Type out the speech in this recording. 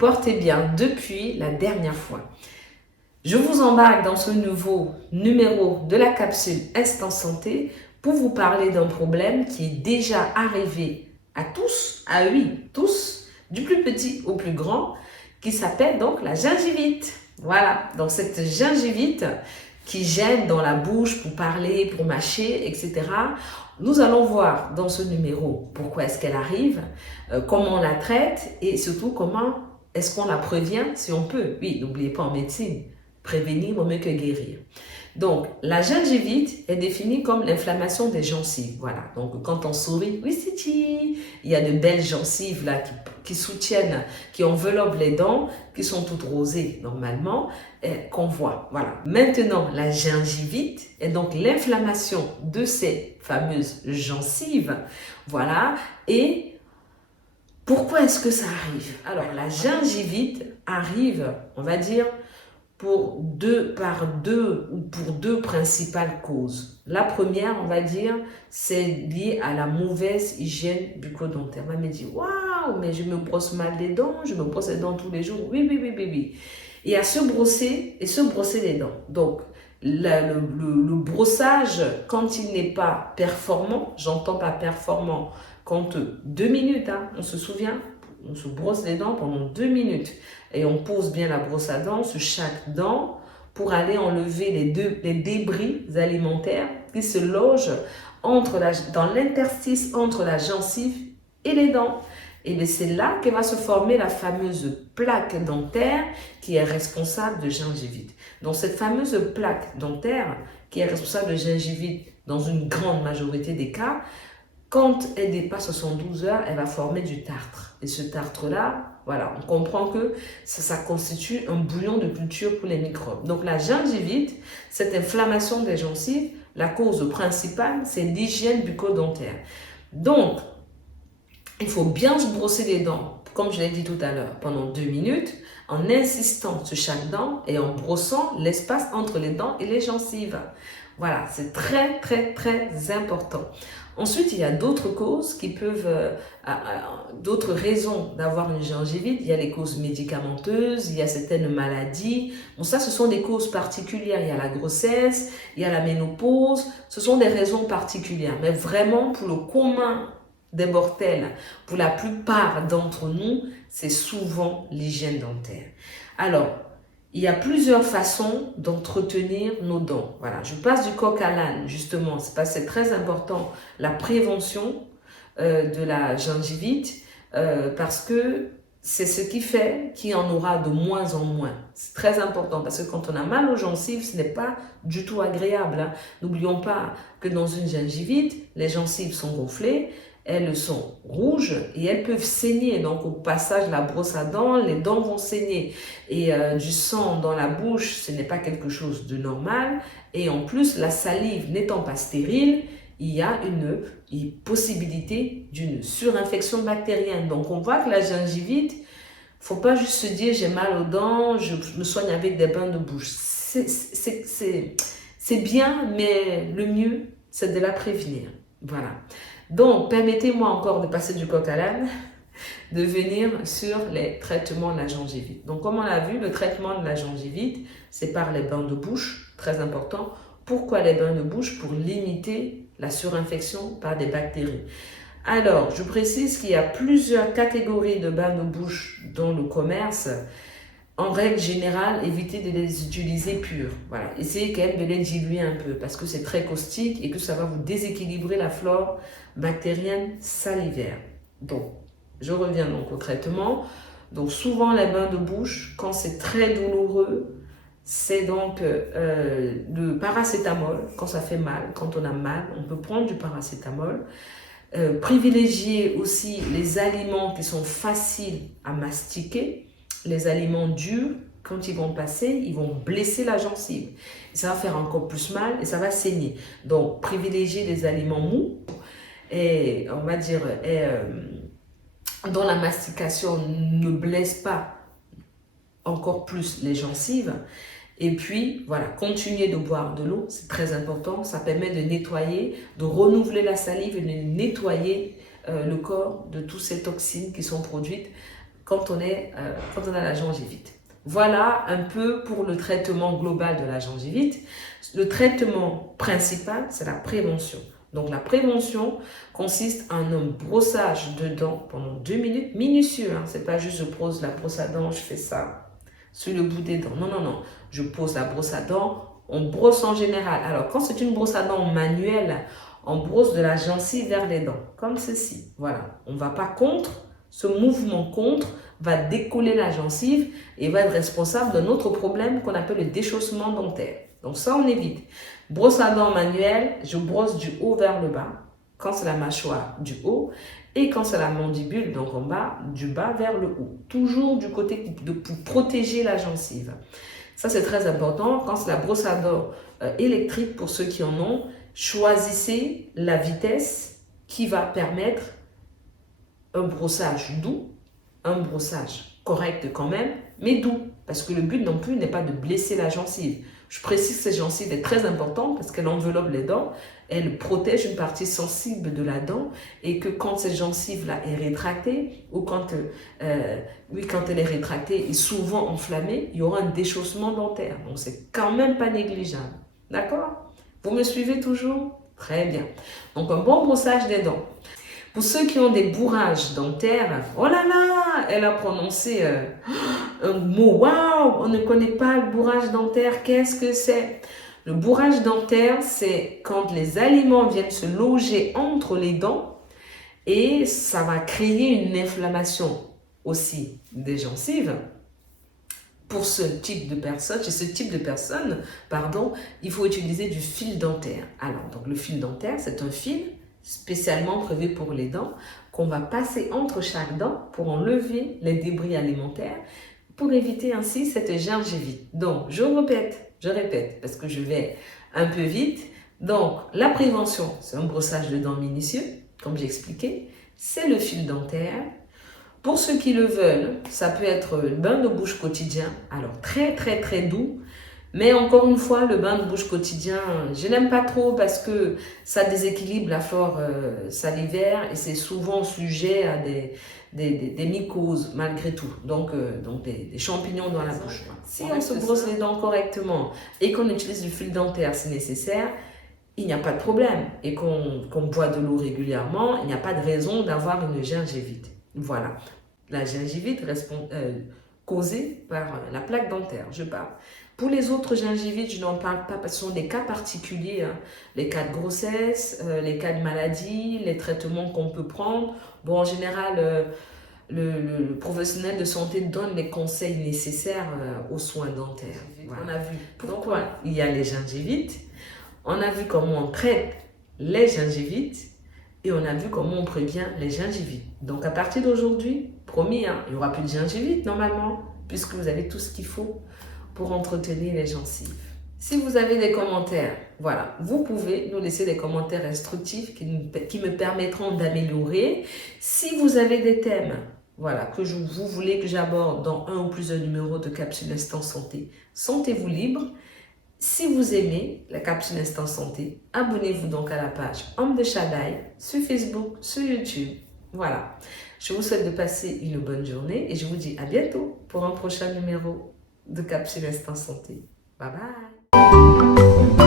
portez bien depuis la dernière fois. Je vous embarque dans ce nouveau numéro de la capsule Instant Santé pour vous parler d'un problème qui est déjà arrivé à tous, tous, du plus petit au plus grand, qui s'appelle donc la gingivite. Voilà, donc cette gingivite qui gêne dans la bouche pour parler, pour mâcher, etc. Nous allons voir dans ce numéro pourquoi est-ce qu'elle arrive, comment on la traite et surtout comment est-ce qu'on la prévient si on peut. Oui, n'oubliez pas en médecine, prévenir vaut mieux que guérir. Donc, la gingivite est définie comme l'inflammation des gencives. Voilà. Donc, quand on sourit, oui, c'est chi, il y a de belles gencives là qui soutiennent, qui enveloppent les dents, qui sont toutes rosées normalement, qu'on voit. Voilà. Maintenant, la gingivite est donc l'inflammation de ces fameuses gencives. Voilà. Et pourquoi est-ce que ça arrive? Alors, la gingivite arrive, on va dire, pour deux principales causes. La première, on va dire, c'est lié à la mauvaise hygiène bucco-dentaire. On va me dire, waouh, mais je me brosse mal les dents, je me brosse les dents tous les jours. Oui. Et à se brosser les dents. Donc, le brossage, quand il n'est pas performant, j'entends pas performant, quand 2 minutes, hein, on se souvient, on se brosse les dents pendant 2 minutes et on pose bien la brosse à dents sur chaque dent pour aller enlever les débris alimentaires qui se logent dans l'interstice entre la gencive et les dents. Et c'est là que va se former la fameuse plaque dentaire qui est responsable de gingivite. Donc cette fameuse plaque dentaire qui est responsable de gingivite dans une grande majorité des cas, quand elle dépasse 72 heures, elle va former du tartre. Et ce tartre-là, voilà, on comprend que ça constitue un bouillon de culture pour les microbes. Donc la gingivite, cette inflammation des gencives, la cause principale, c'est l'hygiène bucco-dentaire. Donc, il faut bien se brosser les dents, comme je l'ai dit tout à l'heure, pendant 2 minutes, en insistant sur chaque dent et en brossant l'espace entre les dents et les gencives. Voilà, c'est très important. Ensuite, il y a d'autres causes qui peuvent, d'autres raisons d'avoir une gingivite. Il y a les causes médicamenteuses, il y a certaines maladies. Bon, ça, ce sont des causes particulières. Il y a la grossesse, il y a la ménopause. Ce sont des raisons particulières. Mais vraiment, pour le commun des mortels, pour la plupart d'entre nous, c'est souvent l'hygiène dentaire. Alors, il y a plusieurs façons d'entretenir nos dents. Voilà, je passe du coq à l'âne, justement, c'est très important, la prévention de la gingivite, parce que c'est ce qui fait qu'il y en aura de moins en moins. C'est très important, parce que quand on a mal aux gencives, ce n'est pas du tout agréable, hein. N'oublions pas que dans une gingivite, les gencives sont gonflées, elles sont rouges et elles peuvent saigner. Donc au passage de la brosse à dents, les dents vont saigner. Et du sang dans la bouche, ce n'est pas quelque chose de normal. Et en plus, la salive n'étant pas stérile, il y a une possibilité d'une surinfection bactérienne. Donc on voit que la gingivite, il ne faut pas juste se dire j'ai mal aux dents, je me soigne avec des bains de bouche. C'est bien, mais le mieux, c'est de la prévenir. Voilà. Donc, permettez-moi encore de passer du coq à l'âne, de venir sur les traitements de la gingivite. Donc, comme on l'a vu, le traitement de la gingivite, c'est par les bains de bouche, très important. Pourquoi les bains de bouche? Pour limiter la surinfection par des bactéries. Alors, je précise qu'il y a plusieurs catégories de bains de bouche dans le commerce. En règle générale, évitez de les utiliser purs. Voilà. Essayez quand même de les diluer un peu parce que c'est très caustique et que ça va vous déséquilibrer la flore bactérienne salivaire. Donc, je reviens donc au traitement. Donc, souvent, les bains de bouche, quand c'est très douloureux, c'est donc le paracétamol. Quand ça fait mal, quand on a mal, on peut prendre du paracétamol. Privilégier aussi les aliments qui sont faciles à mastiquer. Les aliments durs, quand ils vont passer, ils vont blesser la gencive. Ça va faire encore plus mal et ça va saigner. Donc, privilégier les aliments mous et, on va dire, dont la mastication ne blesse pas encore plus les gencives. Et puis, voilà, continuer de boire de l'eau, c'est très important. Ça permet de nettoyer, de renouveler la salive et de nettoyer le corps de toutes ces toxines qui sont produites quand on a la gingivite. Voilà un peu pour le traitement global de la gingivite. Le traitement principal, c'est la prévention. Donc la prévention consiste en un brossage de dents pendant 2 minutes, minutieux. C'est pas juste je pose la brosse à dents, je fais ça sur le bout des dents. Non, non, non. Je pose la brosse à dents, on brosse en général. Alors quand c'est une brosse à dents manuelle, on brosse de la gencive vers les dents, comme ceci. Voilà. On ne va pas contre. Ce mouvement contre va décoller la gencive et va être responsable d'un autre problème qu'on appelle le déchaussement dentaire. Donc ça, on évite. Brosse à dents manuelle, je brosse du haut vers le bas, quand c'est la mâchoire du haut, et quand c'est la mandibule, donc en bas, du bas vers le haut. Toujours du côté pour protéger la gencive. Ça, c'est très important. Quand c'est la brosse à dents électrique, pour ceux qui en ont, choisissez la vitesse qui va permettre un brossage doux, un brossage correct quand même, mais doux. Parce que le but non plus n'est pas de blesser la gencive. Je précise que cette gencive est très importante parce qu'elle enveloppe les dents, elle protège une partie sensible de la dent et que quand cette gencive-là est rétractée ou quand elle est rétractée et souvent enflammée, il y aura un déchaussement dentaire. Donc, c'est quand même pas négligeable. D'accord? Vous me suivez toujours? Très bien. Donc, un bon brossage des dents. Pour ceux qui ont des bourrages dentaires, oh là là, elle a prononcé un mot, waouh, on ne connaît pas le bourrage dentaire, qu'est-ce que c'est? Le bourrage dentaire, c'est quand les aliments viennent se loger entre les dents et ça va créer une inflammation aussi des gencives. Pour ce type de personne, il faut utiliser du fil dentaire. Alors, donc le fil dentaire, c'est un fil spécialement prévu pour les dents qu'on va passer entre chaque dent pour enlever les débris alimentaires pour éviter ainsi cette gingivite. Donc, je répète, parce que je vais un peu vite. Donc, la prévention, c'est un brossage de dents minutieux, comme j'ai expliqué. C'est le fil dentaire. Pour ceux qui le veulent, ça peut être le bain de bouche quotidien. Alors, très, très, très doux. Mais encore une fois, le bain de bouche quotidien, je n'aime pas trop parce que ça déséquilibre la flore salivaire et c'est souvent sujet à des mycoses malgré tout, donc des champignons dans la bouche. Si on se brosse les dents correctement et qu'on utilise du fil dentaire si nécessaire, il n'y a pas de problème. Et qu'on boit de l'eau régulièrement, il n'y a pas de raison d'avoir une gingivite. Voilà, la gingivite causée par la plaque dentaire, je parle. Pour les autres gingivites, je n'en parle pas parce que ce sont des cas particuliers, hein. Les cas de grossesse, les cas de maladie, les traitements qu'on peut prendre. Bon, en général, le professionnel de santé donne les conseils nécessaires aux soins dentaires. Voilà. On a vu pourquoi il y a les gingivites, on a vu comment on traite les gingivites et on a vu comment on prévient les gingivites. Donc à partir d'aujourd'hui, promis, hein, il n'y aura plus de gingivites normalement, puisque vous avez tout ce qu'il faut pour entretenir les gencives. Si vous avez des commentaires, voilà, vous pouvez nous laisser des commentaires instructifs qui me permettront d'améliorer. Si vous avez des thèmes, voilà, que vous voulez que j'aborde dans un ou plusieurs numéros de Capsule Instant Santé, sentez-vous libre. Si vous aimez la Capsule Instant Santé, abonnez-vous donc à la page Homme de Shaddai sur Facebook, sur YouTube. Voilà, je vous souhaite de passer une bonne journée et je vous dis à bientôt pour un prochain numéro de Capsule Instant Santé. Bye bye.